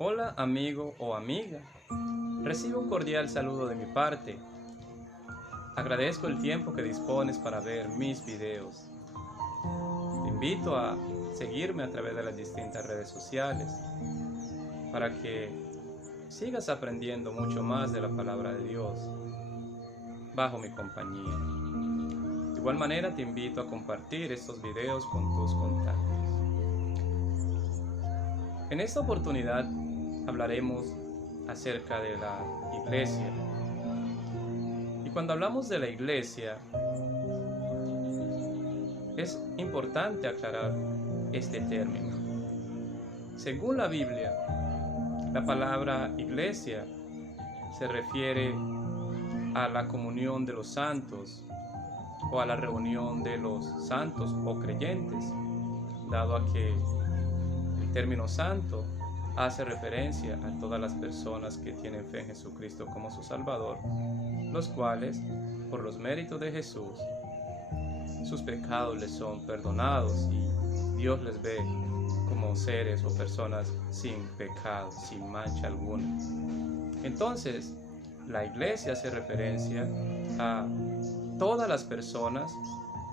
Hola amigo o amiga, recibe un cordial saludo de mi parte. Agradezco el tiempo que dispones para ver mis videos. Te invito a seguirme a través de las distintas redes sociales para que sigas aprendiendo mucho más de la palabra de Dios bajo mi compañía. De igual manera te invito a compartir estos videos con tus contactos. En esta oportunidad hablaremos acerca de la iglesia. Y cuando hablamos de la iglesia, es importante aclarar este término. Según la Biblia, la palabra iglesia se refiere a la comunión de los santos o a la reunión de los santos o creyentes, dado a que el término santo hace referencia a todas las personas que tienen fe en Jesucristo como su Salvador, los cuales, por los méritos de Jesús, sus pecados les son perdonados y Dios les ve como seres o personas sin pecado, sin mancha alguna. Entonces, la iglesia hace referencia a todas las personas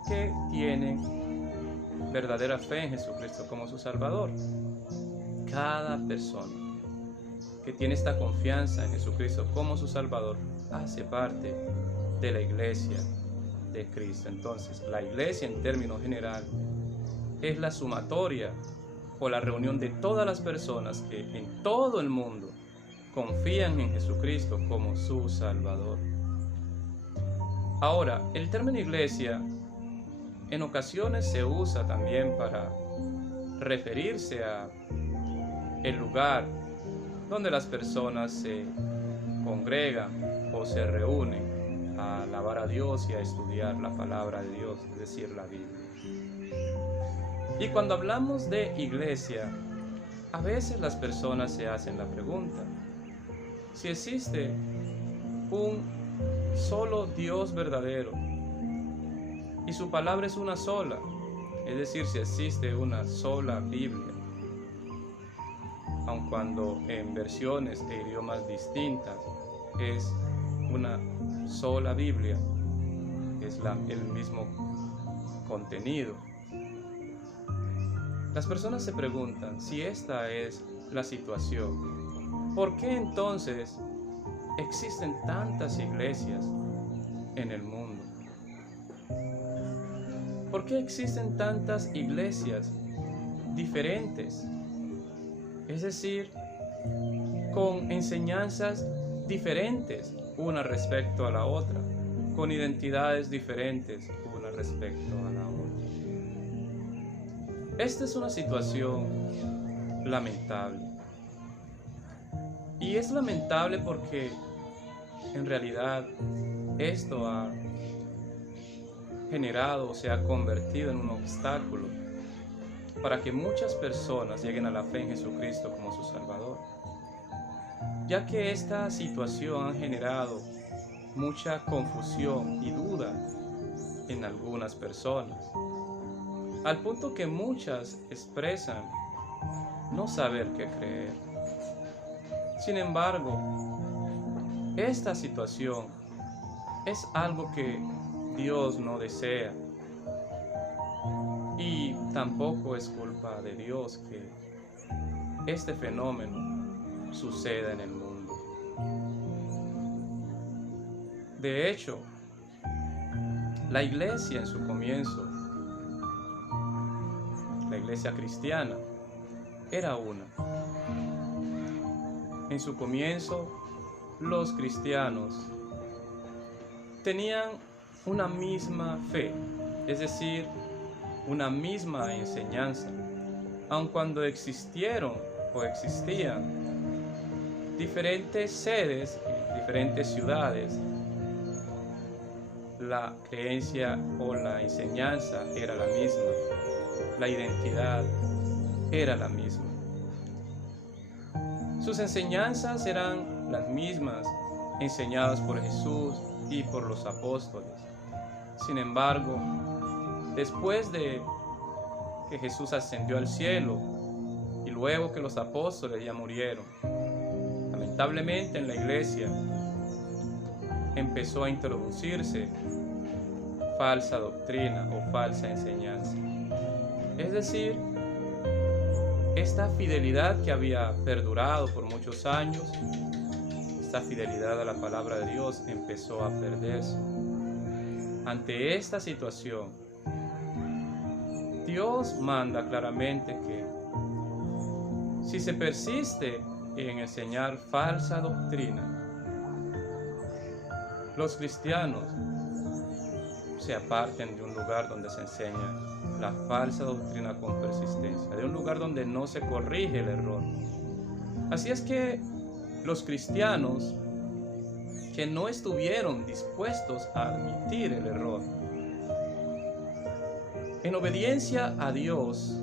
que tienen verdadera fe en Jesucristo como su Salvador. Cada persona que tiene esta confianza en Jesucristo como su Salvador hace parte de la iglesia de Cristo. Entonces, la iglesia en términos general es la sumatoria o la reunión de todas las personas que en todo el mundo confían en Jesucristo como su Salvador. Ahora, el término iglesia en ocasiones se usa también para referirse a el lugar donde las personas se congregan o se reúnen a alabar a Dios y a estudiar la palabra de Dios, es decir, la Biblia. Y cuando hablamos de iglesia, a veces las personas se hacen la pregunta: si existe un solo Dios verdadero y su palabra es una sola, es decir, si existe una sola Biblia, aun cuando en versiones e idiomas distintas es una sola Biblia, es el mismo contenido. Las personas se preguntan si esta es la situación. ¿Por qué entonces existen tantas iglesias en el mundo? ¿Por qué existen tantas iglesias diferentes? Es decir, con enseñanzas diferentes una respecto a la otra, con identidades diferentes una respecto a la otra. Esta es una situación lamentable. Y es lamentable porque en realidad esto ha generado, se ha convertido en un obstáculo para que muchas personas lleguen a la fe en Jesucristo como su Salvador, ya que esta situación ha generado mucha confusión y duda en algunas personas, al punto que muchas expresan no saber qué creer. Sin embargo, esta situación es algo que Dios no desea, y tampoco es culpa de Dios que este fenómeno suceda en el mundo. De hecho, la iglesia en su comienzo, la iglesia cristiana, era una. En su comienzo, los cristianos tenían una misma fe, es decir, una misma enseñanza, aun cuando existieron o existían diferentes sedes, diferentes ciudades, la creencia o la enseñanza era la misma, la identidad era la misma. Sus enseñanzas eran las mismas enseñadas por Jesús y por los apóstoles. Sin embargo, después de que Jesús ascendió al cielo y luego luego que los apóstoles ya murieron. Lamentablemente en la iglesia empezó a introducirse falsa doctrina o falsa enseñanza. Es decir, esta fidelidad que había perdurado por muchos años, esta fidelidad a la palabra de Dios empezó a perderse. Ante esta situación, Dios manda claramente que si se persiste en enseñar falsa doctrina, los cristianos se aparten de un lugar donde se enseña la falsa doctrina con persistencia, de un lugar donde no se corrige el error. Así es que los cristianos que no estuvieron dispuestos a admitir el error, en obediencia a Dios,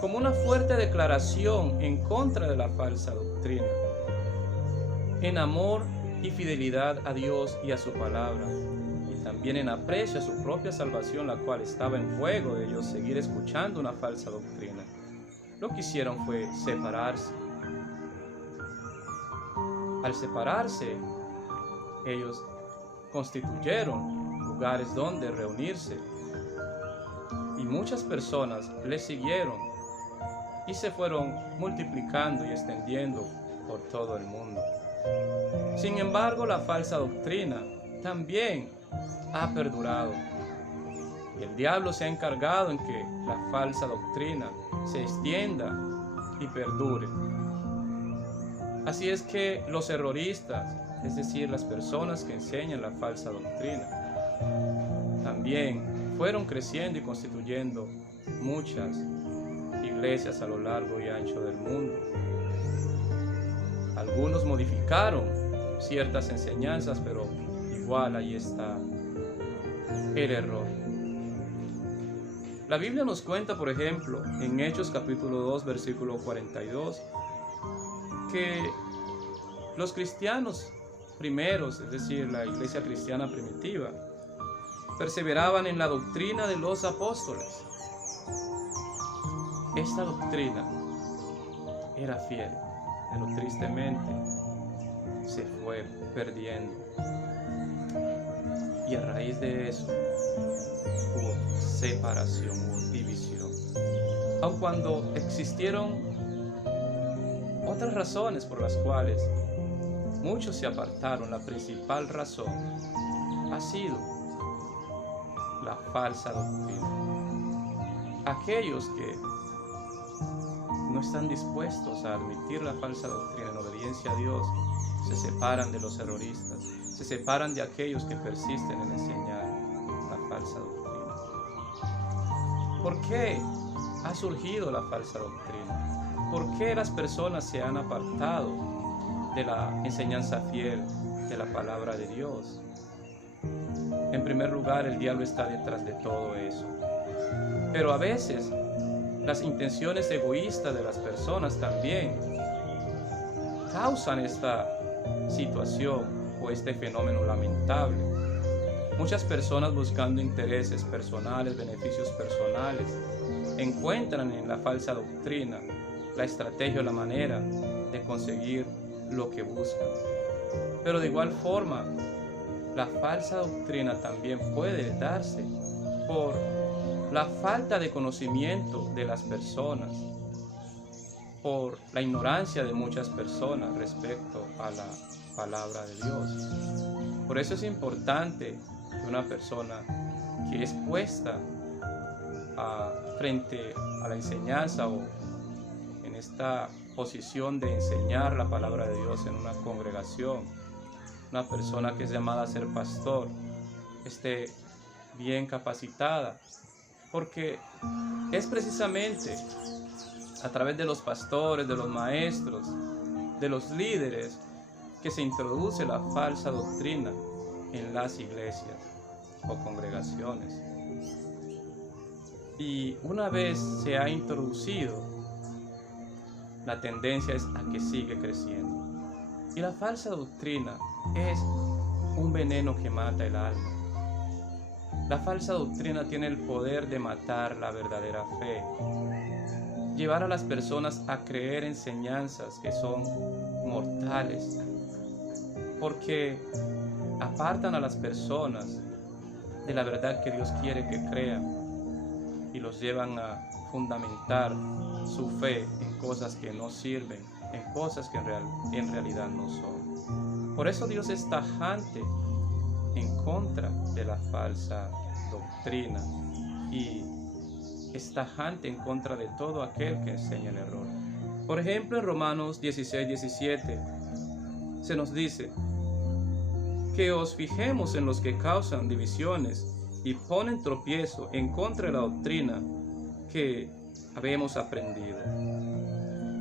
como una fuerte declaración en contra de la falsa doctrina, en amor y fidelidad a Dios y a su palabra, y también en aprecio a su propia salvación, la cual estaba en juego de ellos seguir escuchando una falsa doctrina, lo que hicieron fue separarse. Al separarse, ellos constituyeron lugares donde reunirse, y muchas personas les siguieron y se fueron multiplicando y extendiendo por todo el mundo. Sin embargo, la falsa doctrina también ha perdurado, y el diablo se ha encargado en que la falsa doctrina se extienda y perdure. Así es que los erroristas, es decir, las personas que enseñan la falsa doctrina, también fueron creciendo y constituyendo muchas iglesias a lo largo y ancho del mundo. Algunos modificaron ciertas enseñanzas, pero igual ahí está el error. La Biblia nos cuenta, por ejemplo, en Hechos capítulo 2, versículo 42, que los cristianos primeros, es decir, la iglesia cristiana primitiva, perseveraban en la doctrina de los apóstoles. Esta doctrina era fiel, pero tristemente se fue perdiendo. Y a raíz de eso hubo separación, hubo división. Aun cuando existieron otras razones por las cuales muchos se apartaron, la principal razón ha sido la falsa doctrina. Aquellos que no están dispuestos a admitir la falsa doctrina en obediencia a Dios se separan de los erroristas, se separan de aquellos que persisten en enseñar la falsa doctrina. ¿Por qué ha surgido la falsa doctrina? ¿Por qué las personas se han apartado de la enseñanza fiel de la palabra de Dios? En primer lugar, el diablo está detrás de todo eso. Pero a veces las intenciones egoístas de las personas también causan esta situación o este fenómeno lamentable. Muchas personas buscando intereses personales, beneficios personales, encuentran en la falsa doctrina la estrategia o la manera de conseguir lo que buscan. Pero de igual forma, la falsa doctrina también puede darse por la falta de conocimiento de las personas, por la ignorancia de muchas personas respecto a la palabra de Dios. Por eso es importante que una persona que es puesta frente a la enseñanza o en esta posición de enseñar la palabra de Dios en una congregación, una persona que es llamada a ser pastor, esté bien capacitada, porque es precisamente a través de los pastores, de los maestros, de los líderes, que se introduce la falsa doctrina en las iglesias o congregaciones. Y una vez se ha introducido, la tendencia es a que sigue creciendo. Y la falsa doctrina es un veneno que mata el alma. La falsa doctrina tiene el poder de matar la verdadera fe. llevar a las personas a creer enseñanzas que son mortales, porque apartan a las personas de la verdad que Dios quiere que crean y los llevan a fundamentar su fe en cosas que no sirven, en cosas que en realidad no son. Por eso Dios es tajante en contra de la falsa doctrina y es tajante en contra de todo aquel que enseña el error. Por ejemplo, en Romanos 16:17 se nos dice que os fijemos en los que causan divisiones y ponen tropiezo en contra de la doctrina que habemos aprendido.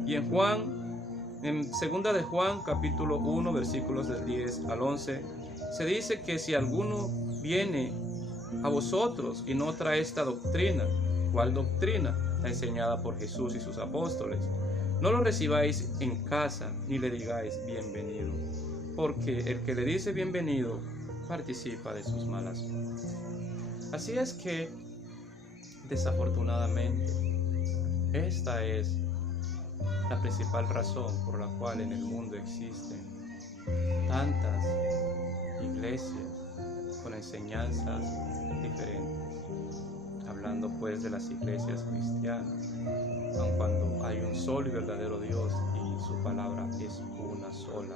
Y en 2 de Juan, capítulo 1, versículos del 10 al 11, se dice que si alguno viene a vosotros y no trae esta doctrina, ¿cuál doctrina? La enseñada por Jesús y sus apóstoles. No lo recibáis en casa, ni le digáis bienvenido, porque el que le dice bienvenido participa de sus malas obras. Así es que, desafortunadamente, esta es la principal razón por la cual en el mundo existen tantas iglesias con enseñanzas diferentes, hablando pues de las iglesias cristianas, aun cuando hay un solo y verdadero Dios y su palabra es una sola.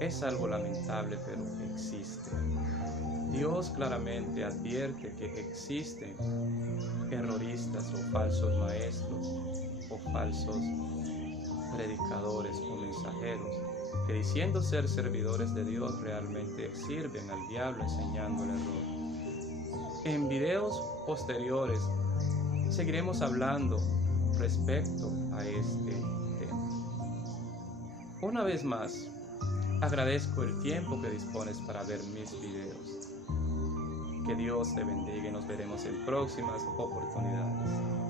Es algo lamentable, pero existe. Dios claramente advierte que existen terroristas o falsos maestros o falsos predicadores o mensajeros que diciendo ser servidores de Dios realmente sirven al diablo enseñando el error. En videos posteriores seguiremos hablando respecto a este tema. Una vez más, agradezco el tiempo que dispones para ver mis videos. Que Dios te bendiga y nos veremos en próximas oportunidades.